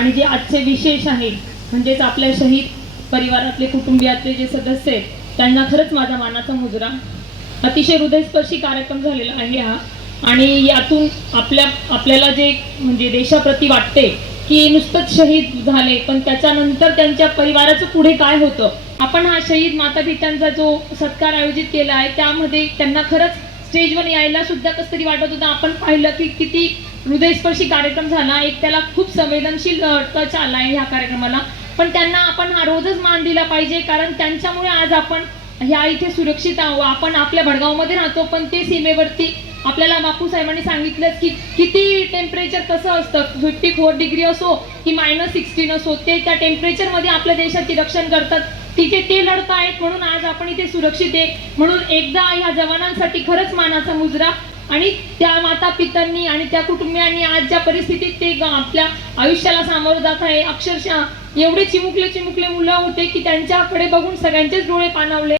आणि जे आजचे विशेष आहे म्हणजेच आपल्या शहीद परिवारातले कुटुंबियातले जे सदस्य आहेत त्यांना खरंच माझा मानाचा मुजरा. अतिशय हृदयस्पर्शी कार्यक्रम झालेला आहे हा. आणि यातून आपल्याला जे म्हणजे देशाप्रती वाटते की नुसतंच शहीद झाले पण त्याच्यानंतर त्यांच्या परिवाराचं पुढे काय होतं. आपण हा शहीद माता पित्यांचा जो सत्कार आयोजित केला आहे त्यामध्ये त्यांना खरंच स्टेजवर यायला सुद्धा कसं तरी वाटत होतं. आपण पाहिलं की किती हृदयस्पर्शी कार्यक्रम झाला. एक त्याला खूप संवेदनशील टच आला आहे ह्या कार्यक्रमाला. पण त्यांना आपण हा रोजच मान दिला पाहिजे कारण त्यांच्यामुळे आज आपण ह्या इथे सुरक्षित आहोत. आपण आपल्या भडगावमध्ये राहतो पण ते सीमेवरती आपल्याला बापू साहेबांनी सांगितलं की किती टेम्परेचर कसं असतं 54 डिग्री असो की -16 असो ते त्या टेम्परेचरमध्ये आपल्या देशाची रक्षण करतात. तिथे ते लढत आहेत म्हणून आज आपण इथे सुरक्षित आहे. म्हणून एकदा ह्या जवानांसाठी खरंच मानाचा मुजरा. आणि त्या माता पित्यांनी आणि त्या कुटुंबियांनी आज ज्या परिस्थितीत ते आपल्या आयुष्याला सामोरं जात आहे अक्षरशः एवढे चिमुकले मुलं होते की त्यांच्याकडे बघून सगळ्यांचेच डोळे पाणावले.